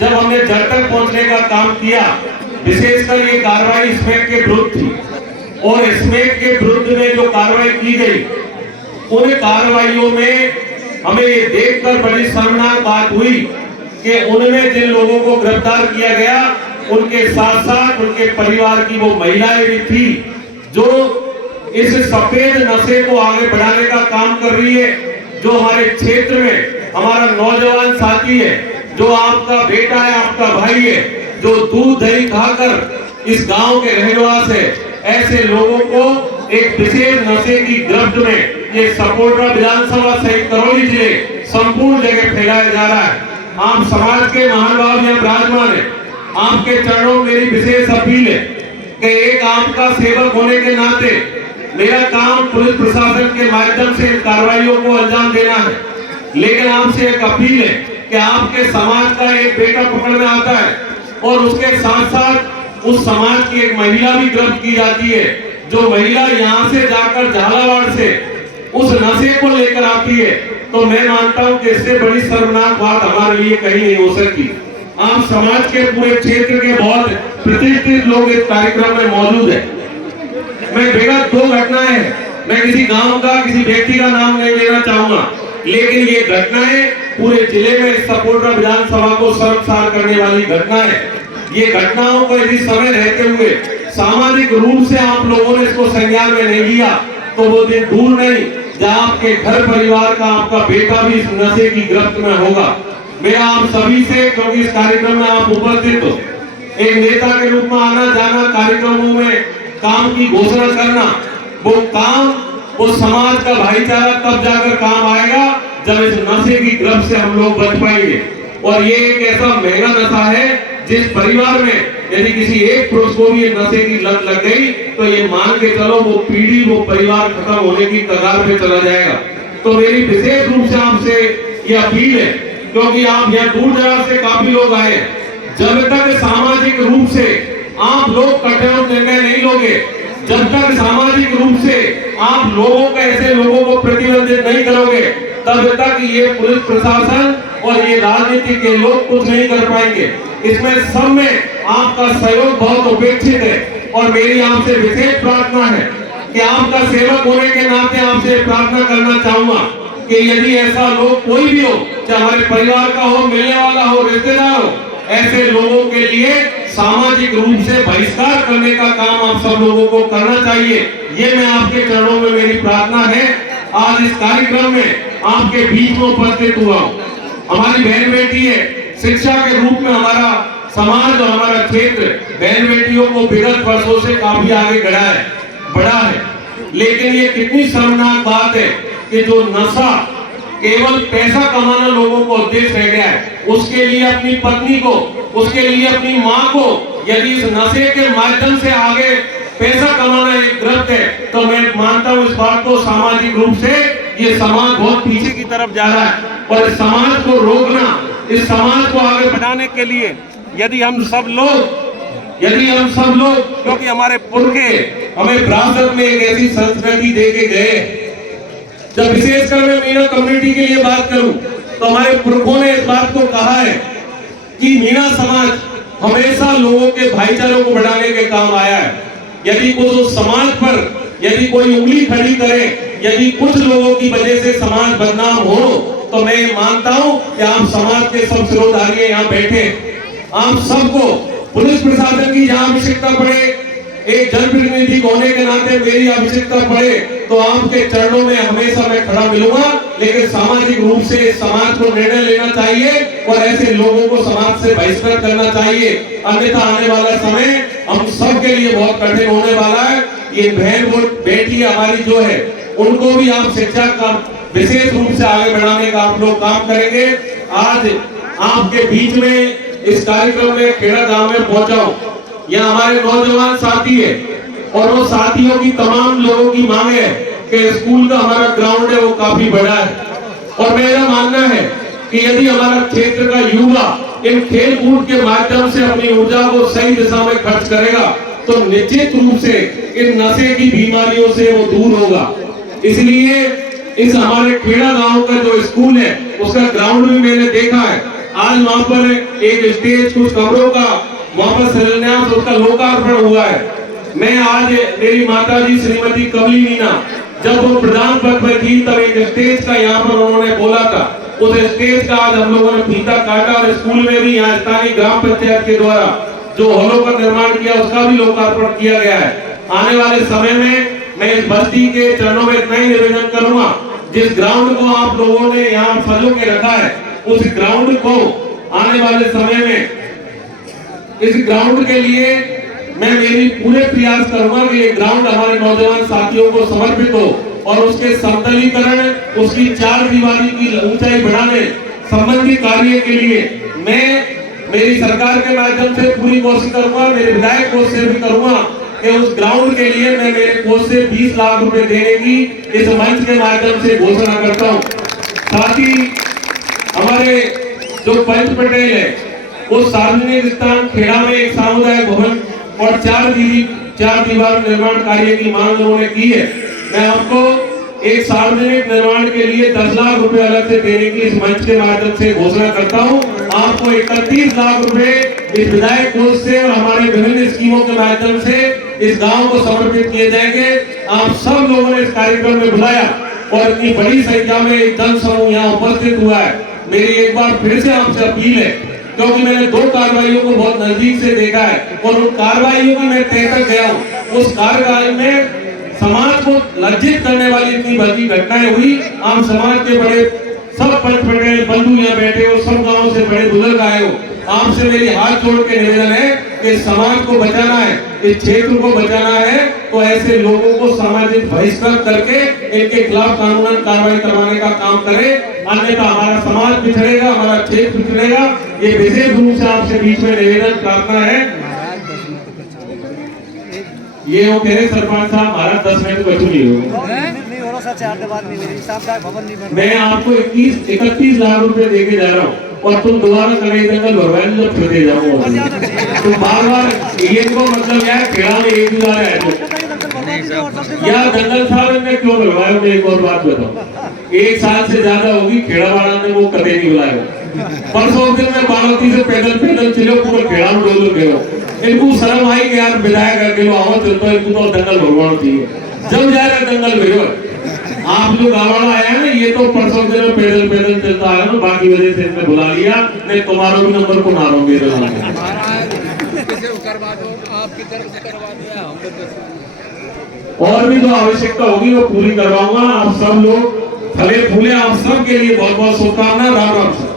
जब हमने जड़ तक पहुंचने का काम किया, विशेषकर ये कार्रवाई स्मैक के विरुद्ध थी और स्मैक के विरुद्ध में जो कार्रवाई की गई, उन कार्रवाइयों में हमें ये देखकर बड़ी शर्मनाक बात हुई कि उनमें जिन लोगों को गिरफ्तार किया गया, उनके साथ साथ उनके परिवार की वो महिलाएं भी थी जो इस सफेद नशे को आगे बढ़ाने का काम कर रही है। जो हमारे क्षेत्र में हमारा नौजवान साथी है, जो आपका बेटा है, आपका भाई है, जो दूध दही खाकर इस गांव के रहनेवासी है, ऐसे लोगों को एक विशेष नशे की गिरफ्त में ये सपोटरा विधानसभा सहित करौली जिले संपूर्ण जगह फैलाया जा रहा है। आप समाज के महानुभाव यहाँ विराजमान है, आपके चरणों में मेरी विशेष अपील है कि एक आपका सेवक होने के नाते मेरा काम पुलिस प्रशासन के माध्यम से इन कार्रवाइयों को अंजाम देना है, लेकिन आपसे एक अपील है कि आपके समाज का एक बेटा पकड़ में आता है और उसके साथ साथ उस समाज की एक महिला भी गिरफ्त की जाती है, जो महिला यहाँ से जाकर झालावाड़ से उस नशे को लेकर आती है, तो मैं मानता हूँ कि इससे बड़ी शर्मनाक बात हमारे लिए कहीं नहीं हो सकती। आप समाज के पूरे क्षेत्र के बहुत प्रतिष्ठित लोग इस कार्यक्रम में मौजूद है। मैं बेहद दो घटनाएं हैं, मैं किसी गांव का किसी व्यक्ति का नाम नहीं लेना चाहूंगा, लेकिन ये घटनाएं पूरे जिले में सपोटरा विधानसभा को शर्मसार करने वाली घटना है। ये घटनाओं को यदि समय रहते हुए सामाजिक रूप से आप लोगों ने इसको संज्ञान में नहीं लिया, तो वो दिन दूर नहीं जहां आपके घर परिवार का आपका बेटा भी इस नशे की गिरफ्त में होगा। मेरा आप सभी से, क्योंकि इस कार्यक्रम में आप उपस्थित हो, एक नेता के रूप में आना जाना, कार्यक्रमों में काम की घोषणा करना, वो काम वो समाज का भाईचारा तब जाकर काम आएगा जब इस नशे की गिरफ्त से हम लोग बच पाएंगे। और ये एक ऐसा महंगा नशा है जिस परिवार में यदि किसी एक पुरुष को भी नशे की लत लग गई, तो ये मान के चलो वो पीढ़ी, वो परिवार खत्म होने की कगार पे चला जाएगा। तो मेरी विशेष रूप से आपसे ये अपील है, क्योंकि आप यहाँ दूर दराज से काफी लोग आए, जब तक सामाजिक रूप से आप लोग कठोर निर्णय नहीं लोगे, जब तक सामाजिक रूप से आप लोगों के ऐसे लोगों को प्रतिबंधित नहीं करोगे, तब तक ये पुलिस प्रशासन और ये राजनीति के लोग कुछ नहीं कर पाएंगे। इसमें सब में आपका सहयोग बहुत अपेक्षित है और मेरी आपसे विशेष प्रार्थना है कि आपका सेवक होने के नाते आपसे प्रार्थना करना चाहूंगा कि यदि ऐसा लोग कोई भी हो, चाहे हमारे परिवार का हो, मिलने वाला हो, रिश्तेदार हो, ऐसे लोगों के लिए सामाजिक रूप से बहिष्कार करने का काम आप सब लोगों को करना चाहिए। ये मैं आपके चरणों में मेरी प्रार्थना है। आज इस कार्यक्रम में आपके बीच में उपस्थित हुआ हूँ। हमारी बहन बेटी है, शिक्षा के रूप में हमारा समाज और हमारा क्षेत्र बहन बेटियों को विगत वर्षों से काफी आगे बढ़ा है, लेकिन ये कितनी शर्मनाक बात है कि जो नशा केवल पैसा कमाना लोगों को उद्देश्य रह गया है, उसके लिए अपनी पत्नी को, उसके लिए अपनी माँ को यदि इस नशे के माध्यम से आगे पैसा कमाना एक गिरफ्त है, तो मैं मानता हूँ इस बात को सामाजिक रूप से ये समाज बहुत पीछे की तरफ जा रहा है। और इस समाज को रोकना, इस समाज को आगे बढ़ाने के लिए यदि हम सब लोग क्योंकि हमारे पुरखे हमें विरासत में एक ऐसी संस्कृति दे के गए, जब विशेषकर मैं मीणा कम्युनिटी के लिए बात करूं, तो हमारे पुरखों ने इस बात को कहा है कि मीणा समाज हमेशा लोगों के भाईचारे को बढ़ाने के काम आया है। यदि कुछ उस समाज पर यदि कोई उंगली खड़ी करे, यदि कुछ लोगों की वजह से समाज बदनाम हो, तो मैं मानता हूं कि आप समाज के सब सिरोधार्य यहाँ बैठे, आप सबको पुलिस प्रशासन की जहां आवश्यकता पड़े, एक जनप्रतिनिधि होने के नाते मेरी आवश्यकता पड़े, तो आपके चरणों में हमेशा मैं खड़ा मिलूंगा। लेकिन सामाजिक रूप से समाज को निर्णय लेना चाहिए और ऐसे लोगों को समाज से बहिष्कार करना चाहिए, अन्यथा आने वाला समय हम सब के लिए बहुत कठिन होने वाला है। ये बहन बेटी हमारी जो है, उनको भी आप शिक्षा का विशेष रूप से आगे बढ़ाने का आप लोग काम करेंगे। आज आपके बीच में इस कार्यक्रम में खेड़ा गांव में पहुंचा हूं, यहाँ हमारे नौजवान साथी है और वो साथियों की तमाम लोगों की मांग है कि स्कूल का हमारा ग्राउंड है वो काफी बड़ा है, और मेरा मानना है कि यदि हमारा क्षेत्र का युवा इन खेल कूद के माध्यम से अपनी ऊर्जा को सही दिशा में खर्च करेगा, तो निश्चित रूप से इन नशे की बीमारियों से वो दूर होगा। इसलिए इस हमारे खेड़ा गांव का जो स्कूल है, उसका ग्राउंड भी मैंने देखा है। आज वहाँ पर एक स्टेज, कुछ कमरों का वहाँ पर शिलान्यास, उसका लोकार्पण हुआ है। मैं आज मेरी माता जी श्रीमती कमली मीना जब वो प्रधान पद पर थी तब एक स्टेज का यहाँ पर उन्होंने बोला था, उस स्टेज का आज हम लोगों ने फीता काटा और स्कूल में भी यहाँ स्थानीय ग्राम पंचायत के द्वारा जो हॉलों का निर्माण किया उसका भी लोकार्पण किया गया है। आने वाले समय में मैं इस बस्ती के चरणों में इतना ही निवेदन करूंगा, जिस ग्राउंड को आप लोगों ने यहाँ फलों के रखा है उस ग्राउंड को आने वाले समय में, इस ग्राउंड के लिए मैं मेरी पूरे प्रयास करूंगा कि ये ग्राउंड हमारे नौजवान साथियों को समर्पित हो और उसके समतलीकरण, उसकी 4 दीवारी की ऊंचाई बढ़ाने संबंधी कार्य के लिए मैं मेरी सरकार के माध्यम से पूरी कोशिश करूंगा, मेरे विधायक कोष से भी करूंगा कि उस ग्राउंड के लिए मैं मेरे कोष से 20 लाख रुपए देने की इस मंच के माध्यम से घोषणा करता हूं। साथ ही हमारे जो पंच पटेल है उस सार्वजनिक स्थान खेड़ा में एक सामुदायिक भवन और 4 दीवार निर्माण कार्य की मांग उन्होंने की है। मैं आपको एक सार्वजनिक निर्माण के लिए 10 लाख रुपए अलग से देने की इस मंच के माध्यम से घोषणा करता हूं। आपको 31 लाख रुपए इस विधायक कोष से और हमारे विभिन्न स्कीमों के माध्यम से इस गांव को समर्पित किए जाएंगे। आप सब लोगों ने इस कार्यक्रम में बुलाया और इतनी बड़ी संख्या में एक जन समूह यहाँ उपस्थित हुआ है। मेरी एक बार फिर से आपसे अपील है, क्योंकि मैंने 2 कार्रवाइयों को बहुत नजदीक से देखा है और उन कार्रवाइयों की मैं तय तक गया हूँ। उस कार्रवाई में समाज को लज्जित करने वाली इतनी बड़ी घटनाएं हुई। आप समाज के बड़े सब पंच पटेल बंधु यहाँ बैठे हो, सब गांवों से बड़े बुजुर्ग आए हो, आपसे मेरी हाथ जोड़ के निवेदन है कि समाज को बचाना है, इस क्षेत्र को बचाना है, तो ऐसे लोगों को सामाजिक बहिष्कृत करके इनके खिलाफ कानूनन कार्रवाई करवाने का काम करे, अन्यथा हमारा समाज पिछड़ेगा, हमारा क्षेत्र पिछड़ेगा। ये विशेष रूप से आपसे बीच में निवेदन प्रार्थना है। ये वो कह रहे सरपंच साहब हमारा 10 मिनट बचू नहीं हो, मैं आपको 31 लाख रुपए देके जा रहा हूँ और तुम दोबारा कहीं दंगल भरवाए जब फिर दे जाऊंगा। तुम बार ये को मतलब क्या है, खेड़ा में एक ही बार है या दंगल साहब ने क्यों बुलवाया? मैं एक और बात बताऊं, 1 साल से ज्यादा होगी खेड़ा वाला ने वो कभी नहीं बुलाया। परसों दिन में बाराती से पैदल चलो, पूरे खेड़ा में डोलो गए। इनको शर्म आई कि यार विधायक के आओ चलता, इनको तो दंगल भरवाना चाहिए, जब जाएगा दंगल भेजो। आप जो गावड़ा आया है ना, ये तो परसों दिन में पैदल चलता है ना, बाकी वजह से इसने बुला लिया, नहीं तुम्हारा भी नंबर को मारो मेरे और भी जो आवश्यकता होगी वो पूरी करवाऊंगा। आप सब लोग फले फूले, आप सब के लिए बहुत बहुत शुभकामनाएं। राम राम।